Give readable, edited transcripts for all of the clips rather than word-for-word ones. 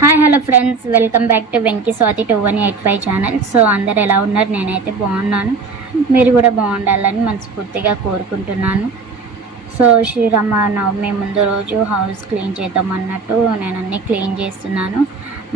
Hi hello friends, welcome back to Venky Swathi 2185 channel. So అందరు ఎలా ఉన్నారు? నేనైతే బాగున్నాను. మీరు కూడా బాగుండాలని మనస్ఫూర్తిగా కోరుకుంటున్నాను. సో శ్రీరామనవమి ముందు రోజు హౌస్ క్లీన్ చేద్దాం అన్నట్టు నేను అన్నీ క్లీన్ చేస్తున్నాను.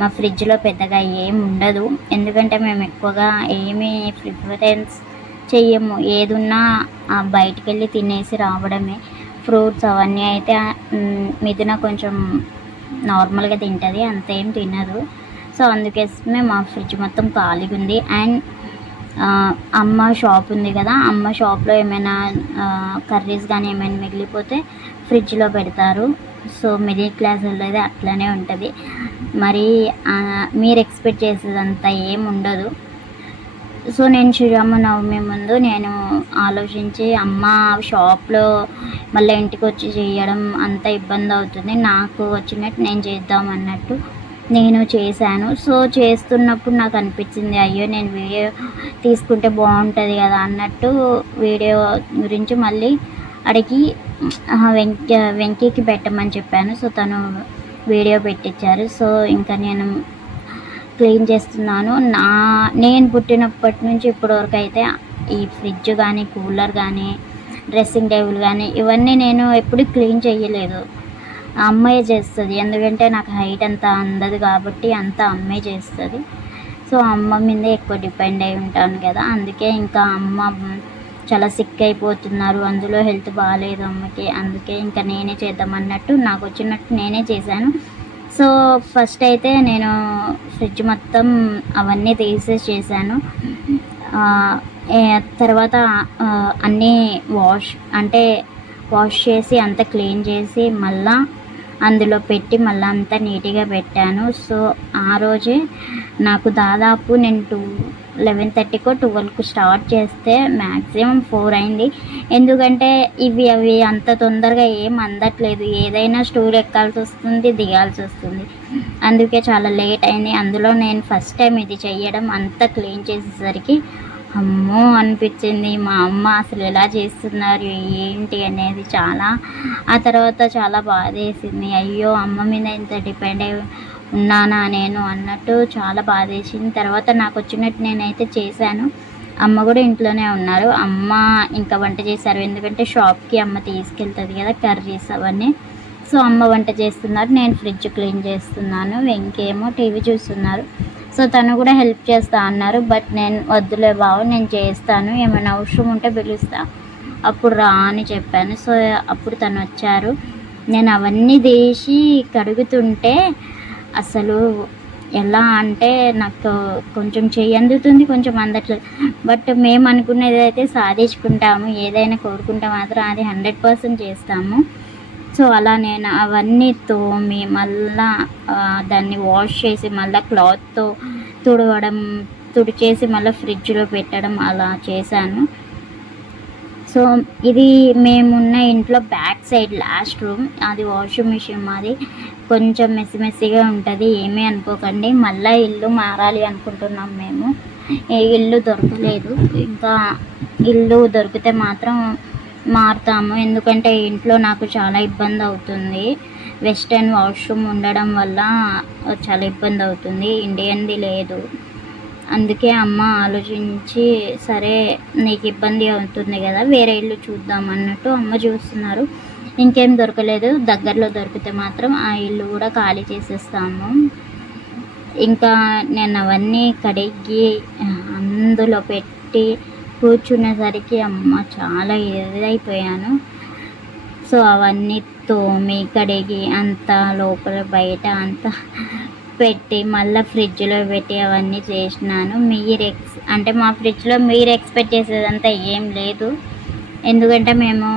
మా ఫ్రిడ్జ్లో పెద్దగా ఏం ఉండదు, ఎందుకంటే మేము ఎక్కువగా ఏమీ ప్రిఫరెన్స్ చెయ్యము. ఏదున్నా బయటికి వెళ్ళి తినేసి రావడమే. ఫ్రూట్స్ అవన్నీ అయితే మిథున కొంచెం నార్మల్గా తింటుంది, అంతేం తినదు. సో అందుకోసమే మా ఫ్రిడ్జ్ మొత్తం ఖాళీగా ఉంది. అండ్ అమ్మ షాప్ ఉంది కదా, అమ్మ షాప్లో ఏమైనా కర్రీస్ కానీ ఏమైనా మిగిలిపోతే ఫ్రిడ్జ్లో పెడతారు. సో మిడిల్ క్లాస్ వాళ్ళది అట్లనే ఉంటుంది. మరి మీరు ఎక్స్పెక్ట్ చేసేదంతా ఏం ఉండదు. సో నేను శ్రీరామనవమి ముందు నేను ఆలోచించి అమ్మ షాప్లో మళ్ళీ ఇంటికి వచ్చి చేయడం అంత ఇబ్బంది అవుతుంది, నాకు వచ్చినట్టు నేను చేద్దామన్నట్టు నేను చేశాను. సో చేస్తున్నప్పుడు నాకు అనిపించింది, అయ్యో నేను వీడియో తీసుకుంటే బాగుంటుంది కదా అన్నట్టు వీడియో గురించి మళ్ళీ అడిగి వెంకీకి పెట్టమని చెప్పాను. సో తను వీడియో పెట్టించారు. సో ఇంకా నేను క్లీన్ చేస్తున్నాను. నేను పుట్టినప్పటి నుంచి ఇప్పటివరకు అయితే ఈ ఫ్రిడ్జ్ కానీ కూలర్ కానీ డ్రెస్సింగ్ టేబుల్ కానీ ఇవన్నీ నేను ఎప్పుడు క్లీన్ చేయలేదు, అమ్మాయి చేస్తుంది. ఎందుకంటే నాకు హైట్ అంతా అందదు కాబట్టి అంతా అమ్మాయి చేస్తుంది. సో అమ్మ మీదే ఎక్కువ డిపెండ్ అయి ఉంటాను కదా, అందుకే ఇంకా అమ్మ చాలా సిక్ అయిపోతున్నారు, అందులో హెల్త్ బాగాలేదు అమ్మకి, అందుకే ఇంకా నేనే చేద్దామన్నట్టు నాకు వచ్చినట్టు నేనే చేశాను. సో ఫస్ట్ అయితే నేను ఫ్రిడ్జ్ మొత్తం అవన్నీ తీసేసి చేశాను. తర్వాత అన్నీ వాష్ చేసి అంతా క్లీన్ చేసి మళ్ళా అందులో పెట్టి మళ్ళీ అంతా నీట్గా పెట్టాను. సో ఆ రోజే నాకు దాదాపు నేను 11:30కో 12కు స్టార్ట్ చేస్తే మ్యాక్సిమం 4 అయింది. ఎందుకంటే అవి అంత తొందరగా ఏం అందట్లేదు, ఏదైనా స్టోర్ ఎక్కాల్సి వస్తుంది, దిగాల్సి వస్తుంది, అందుకే చాలా లేట్ అయింది. అందులో నేను ఫస్ట్ టైం ఇది చెయ్యడం, అంతా క్లీన్ చేసేసరికి అమ్మో అనిపించింది. మా అమ్మ అసలు ఎలా చేస్తున్నారు ఏంటి అనేది ఆ తర్వాత చాలా బాధేసింది. అయ్యో అమ్మ మీద ఇంత డిపెండ్ అయి ఉన్నానా నేను అన్నట్టు చాలా బాధేసింది. తర్వాత నాకు వచ్చినట్టు నేనైతే చేశాను. అమ్మ కూడా ఇంట్లోనే ఉన్నారు, అమ్మ ఇంకా వంట చేశారు. ఎందుకంటే షాప్కి అమ్మ తీసుకెళ్తుంది కదా కర్రీస్ అవన్నీ. సో అమ్మ వంట చేస్తున్నారు, నేను ఫ్రిడ్జ్ క్లీన్ చేస్తున్నాను, వెంకేమో టీవీ చూస్తున్నారు. సో తను కూడా హెల్ప్ చేస్తా అన్నారు, బట్ నేను వద్దులే బావ నేను చేస్తాను, ఏమైనా అవసరం ఉంటే పిలుస్తా అప్పుడు రా అని చెప్పాను. సో అప్పుడు తను వచ్చారు. నేను అవన్నీ తీసి కడుగుతుంటే అసలు ఎలా అంటే నాకు కొంచెం చెయ్యి అందుతుంది, కొంచెం అందట్లేదు. బట్ మేము అనుకునేది అయితే సాధించుకుంటాము, ఏదైనా కోరుకుంటే మాత్రం అది 100% చేస్తాము. సో అలా నేను అవన్నీ తోమి మళ్ళా దాన్ని వాష్ చేసి మళ్ళీ క్లాత్తో తుడిచేసి మళ్ళీ ఫ్రిడ్జ్లో పెట్టడం అలా చేశాను. సో ఇది మేమున్న ఇంట్లో బ్యాక్ సైడ్ లాస్ట్ రూమ్, అది వాషింగ్ మిషన్. మాది కొంచెం మెస్సిగా ఉంటుంది, ఏమీ అనుకోకండి. మళ్ళీ ఇల్లు మారాలి అనుకుంటున్నాం మేము. ఏ ఇల్లు దొరకలేదు, ఇంకా ఇల్లు దొరికితే మాత్రం మారుతాము. ఎందుకంటే ఇంట్లో నాకు చాలా ఇబ్బంది అవుతుంది, వెస్టర్న్ వాష్రూమ్ ఉండడం వల్ల చాలా ఇబ్బంది అవుతుంది, ఇండియన్ది లేదు. అందుకే అమ్మ ఆలోచించి సరే నీకు ఇబ్బంది అవుతుంది కదా వేరే ఇల్లు చూద్దాం అన్నట్టు అమ్మ చూస్తున్నారు. ఇంకేం దొరకలేదు, దగ్గరలో దొరికితే మాత్రం ఆ ఇల్లు కూడా ఖాళీ చేసేస్తాము. ఇంకా నేను అవన్నీ కడిగి అందులో పెట్టి కూర్చునేసరికి అమ్మ చాలా ఇదైపోయాను. సో అవన్నీ తోమి కడిగి అంతా లోపల బయట అంతా పెట్టి మళ్ళీ ఫ్రిడ్జ్లో పెట్టి అవన్నీ చేసినాను. అంటే మా ఫ్రిడ్జ్లో మీరు ఎక్స్పెక్ట్ చేసేదంతా ఏం లేదు, ఎందుకంటే మేము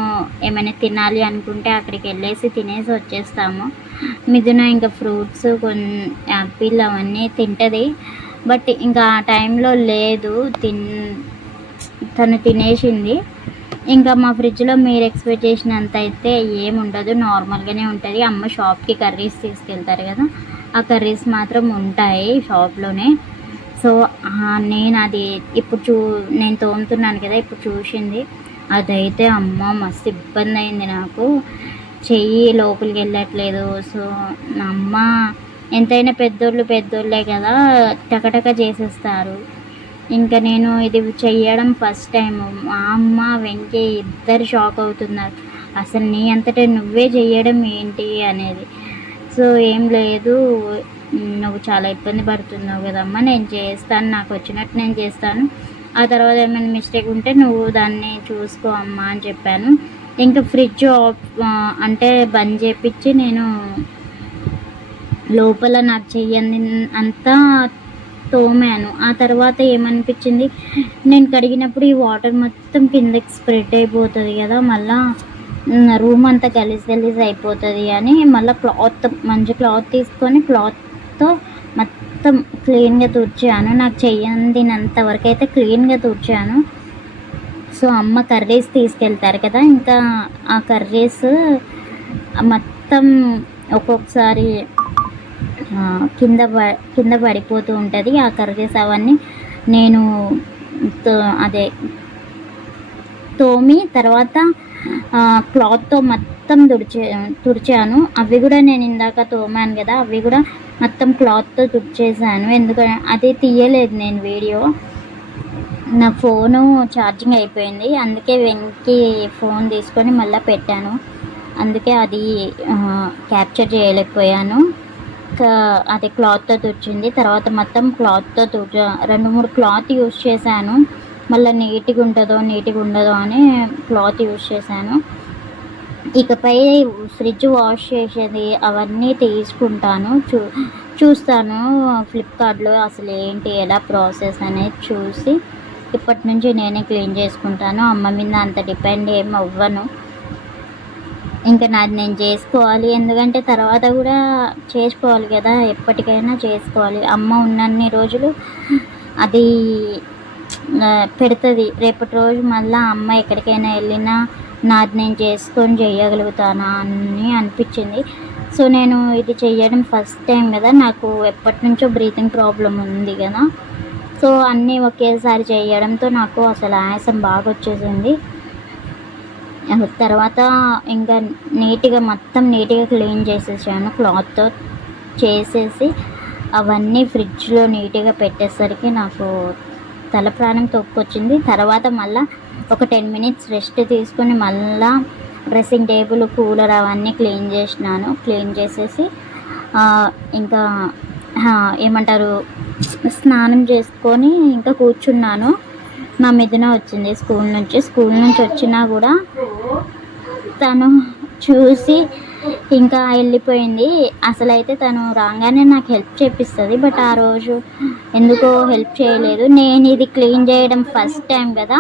ఏమైనా తినాలి అనుకుంటే అక్కడికి వెళ్ళేసి తినేసి వచ్చేస్తాము. మిథున ఇంకా ఫ్రూట్స్ యాపిల్ అవన్నీ తింటుంది, బట్ ఇంకా ఆ టైంలో లేదు, తను తినేసింది. ఇంకా మా ఫ్రిడ్జ్లో మీరు ఎక్స్పెక్ట్ చేసినంత అయితే ఏముండదు, నార్మల్గానే ఉంటుంది. అమ్మ షాప్కి కర్రీస్ తీసుకెళ్తారు కదా, ఆ కర్రీస్ మాత్రం ఉంటాయి షాప్లోనే. సో నేను అది ఇప్పుడు నేను తోముతున్నాను కదా, ఇప్పుడు చూసింది అదైతే అమ్మ మస్తు ఇబ్బంది అయింది నాకు, చెయ్యి లోపలికి వెళ్ళట్లేదు. సో అమ్మ ఎంతైనా పెద్దోళ్ళే కదా, టకటక చేసేస్తారు. ఇంకా నేను ఇది చెయ్యడం ఫస్ట్ టైము. మా అమ్మ, వెంకీ ఇద్దరు షాక్ అవుతున్నారు. అసలు నీ అంతటా నువ్వే చెయ్యడం ఏంటి అనేది. సో ఏం లేదు, నువ్వు చాలా ఇబ్బంది పడుతున్నావు కదమ్మా, నేను చేస్తాను, నాకు వచ్చినట్టు నేను చేస్తాను. ఆ తర్వాత ఏమైనా మిస్టేక్ ఉంటే నువ్వు దాన్ని చూసుకో అమ్మా అని చెప్పాను. ఇంకా ఫ్రిడ్జ్ అంటే బంద్ చేపించి నేను లోపల నాకు చెయ్యని అంతా తోమాను. ఆ తర్వాత ఏమనిపించింది, నేను కడిగినప్పుడు ఈ వాటర్ మొత్తం కిందకి స్ప్రెడ్ అయిపోతుంది కదా, మళ్ళీ రూమ్ అంతా గలీజ్ అయిపోతుంది అని మళ్ళీ మంచి క్లాత్ తీసుకొని క్లాత్తో మొత్తం క్లీన్గా తుడిచాను. నాకు చెయ్యందినంత వరకు అయితే క్లీన్గా తుడిచాను. సో అమ్మ కర్రీస్ తీసుకెళ్తారు కదా, ఇంకా ఆ కర్రీస్ మొత్తం ఒక్కొక్కసారి కింద పడిపోతూ ఉంటుంది. ఆ కర్రీస్ అవన్నీ నేను అదే తోమి తర్వాత క్లాత్తో మొత్తం తుడిచాను. అవి కూడా నేను ఇందాక తోమాను కదా, అవి కూడా మొత్తం క్లాత్తో తుడిచేసాను. ఎందుకంటే అది తీయలేదు నేను వీడియో, నా ఫోను ఛార్జింగ్ అయిపోయింది. అందుకే వెనక్కి ఫోన్ తీసుకొని మళ్ళీ పెట్టాను. అందుకే అది క్యాప్చర్ చేయలేకపోయాను. అది క్లాత్తో తుడిచింది. తర్వాత మొత్తం క్లాత్తో 2-3 క్లాత్ యూస్ చేశాను. మళ్ళీ నీట్గా ఉండదో అని క్లాత్ యూస్ చేశాను. ఇకపై ఫ్రిడ్జ్ వాష్ చేసేది అవన్నీ తీసుకుంటాను, చూస్తాను ఫ్లిప్కార్ట్లో అసలు ఏంటి ఎలా ప్రాసెస్ అనేది చూసి ఇప్పటి నుంచి నేనే క్లీన్ చేసుకుంటాను. అమ్మ మీద అంత డిపెండ్ ఏం అవ్వను. ఇంకా నాది నేను చేసుకోవాలి, ఎందుకంటే తర్వాత కూడా చేసుకోవాలి కదా, ఎప్పటికైనా చేసుకోవాలి. అమ్మ ఉన్నన్ని రోజులు అది పెడుతుంది. రేపటి రోజు మళ్ళీ అమ్మ ఎక్కడికైనా వెళ్ళినా నాది నేను చేసుకొని చేయగలుగుతానా అని అనిపించింది. సో నేను ఇది చెయ్యడం ఫస్ట్ టైం కదా, నాకు ఎప్పటి నుంచో బ్రీతింగ్ ప్రాబ్లం ఉంది కదా. సో అన్నీ ఒకేసారి చేయడంతో నాకు అసలు ఆయాసం బాగా వచ్చేసింది. తర్వాత ఇంకా మొత్తం నీట్గా క్లీన్ చేసేసాను. క్లాత్తో చేసేసి అవన్నీ ఫ్రిడ్జ్లో నీట్గా పెట్టేసరికి నాకు తల ప్రాణం తొక్కొచ్చింది. తర్వాత మళ్ళీ ఒక 10 మినిట్స్ రెస్ట్ తీసుకొని మళ్ళీ డ్రెస్సింగ్ టేబుల్, కూలర్ అవన్నీ క్లీన్ చేసేసి ఇంకా ఏమంటారు, స్నానం చేసుకొని ఇంకా కూర్చున్నాను. మా మిథున వచ్చింది స్కూల్ నుంచి వచ్చినా కూడా తను చూసి ఇంకా వెళ్ళిపోయింది. అసలైతే తను రాగానే నాకు హెల్ప్ చేపిస్తుంది, బట్ ఆ రోజు ఎందుకో హెల్ప్ చేయలేదు. నేను ఇది క్లీన్ చేయడం ఫస్ట్ టైం కదా,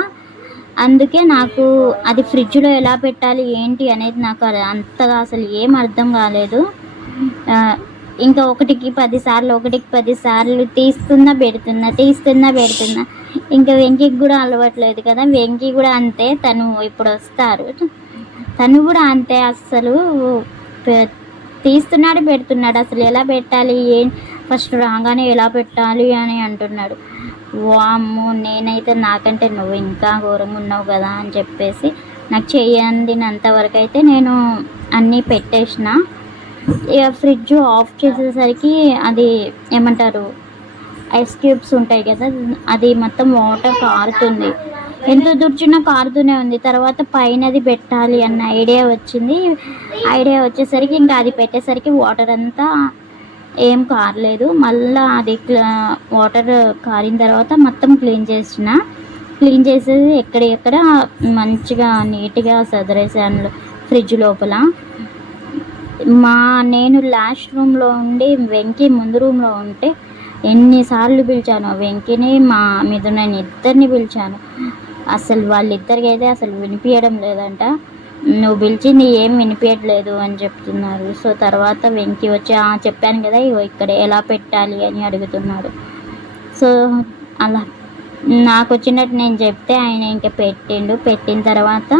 అందుకే నాకు అది ఫ్రిడ్జ్లో ఎలా పెట్టాలి ఏంటి అనేది నాకు అంతగా అసలు ఏం అర్థం కాలేదు. ఇంకా ఒకటికి 10 సార్లు తీస్తున్నా పెడుతున్నా. ఇంకా వెంకీకి కూడా అలవాట్లేదు కదా, వెంకీ కూడా అంతే. తను ఇప్పుడు వస్తారు, తను కూడా అంతే. అస్సలు తీస్తున్నాడు పెడుతున్నాడు, అసలు ఎలా పెట్టాలి ఫస్ట్ రాగానే ఎలా పెట్టాలి అని అంటున్నాడు. వామ్మో, నేనైతే నాకంటే నువ్వు ఇంకా ఘోరంగా ఉన్నావు కదా అని చెప్పేసి నాకు చేయందినంత వరకు అయితే నేను అన్నీ పెట్టేసిన. ఇక ఫ్రిడ్జ్ ఆఫ్ చేసేసరికి అది ఏమంటారు, ఐస్ క్యూబ్స్ ఉంటాయి కదా, అది మొత్తం వాటర్ కారుతుంది. ఎంత తుడిచినా కారుతూనే ఉంది. తర్వాత పైనది పెట్టాలి అన్న ఐడియా వచ్చేసరికి ఇంకా అది పెట్టేసరికి వాటర్ అంతా ఏం కారలేదు. మళ్ళీ అది వాటర్ కారిన తర్వాత మొత్తం క్లీన్ చేసేసి ఎక్కడ మంచిగా నీట్గా సదిరేసాను ఫ్రిడ్జ్ లోపల. నేను లాస్ట్ రూమ్లో ఉండి వెంకీ ముందు రూమ్లో ఉంటే ఎన్నిసార్లు పిలిచాను వెంకీని, మా మిథునని ఇద్దరిని పిలిచాను. అసలు వాళ్ళిద్దరికి అయితే అసలు వినిపించడం లేదంట. నువ్వు పిలిచింది ఏం వినిపించట్లేదు అని చెప్తున్నారు. సో తర్వాత వెంకీ వచ్చి చెప్పాను కదా ఇక్కడ ఎలా పెట్టాలి అని అడుగుతున్నాడు. సో అలా నాకు వచ్చినట్టు నేను చెప్తే ఆయన ఇంకా పెట్టిన తర్వాత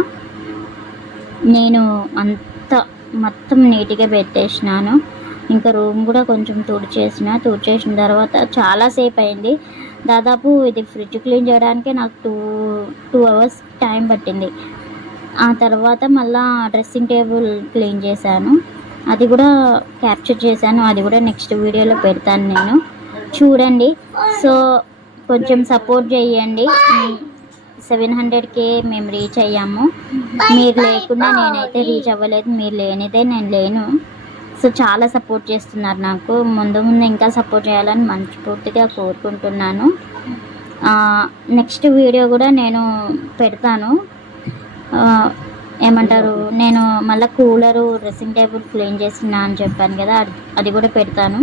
నేను అంతా మొత్తం నీట్గా పెట్టేసినాను. ఇంకా రూమ్ కూడా కొంచెం తుడిచేసిన తర్వాత చాలాసేపు అయింది. దాదాపు ఇది ఫ్రిడ్జ్ క్లీన్ చేయడానికి నాకు 2 అవర్స్ టైం పట్టింది. ఆ తర్వాత మళ్ళీ డ్రెస్సింగ్ టేబుల్ క్లీన్ చేశాను. అది కూడా క్యాప్చర్ చేశాను, అది కూడా నెక్స్ట్ వీడియోలో పెడతాను నేను, చూడండి. సో కొంచెం సపోర్ట్ చేయండి. 700K మేము రీచ్ అయ్యాము. మీరు లేకుండా నేనైతే రీచ్ అవ్వలేదు, మీరు లేనిదే నేను లేను. సో చాలా సపోర్ట్ చేస్తున్నారు నాకు, ముందు ముందు ఇంకా సపోర్ట్ చేయాలని మనస్ఫూర్తిగా కోరుకుంటున్నాను. నెక్స్ట్ వీడియో కూడా నేను పెడతాను. ఏమంటారు, నేను మళ్ళీ కూలరు డ్రెస్సింగ్ టేబుల్ క్లీన్ చేస్తున్నా అని చెప్పాను కదా, అది కూడా పెడతాను.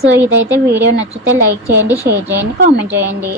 సో ఇదైతే వీడియో నచ్చితే లైక్ చేయండి, షేర్ చేయండి, కామెంట్ చేయండి.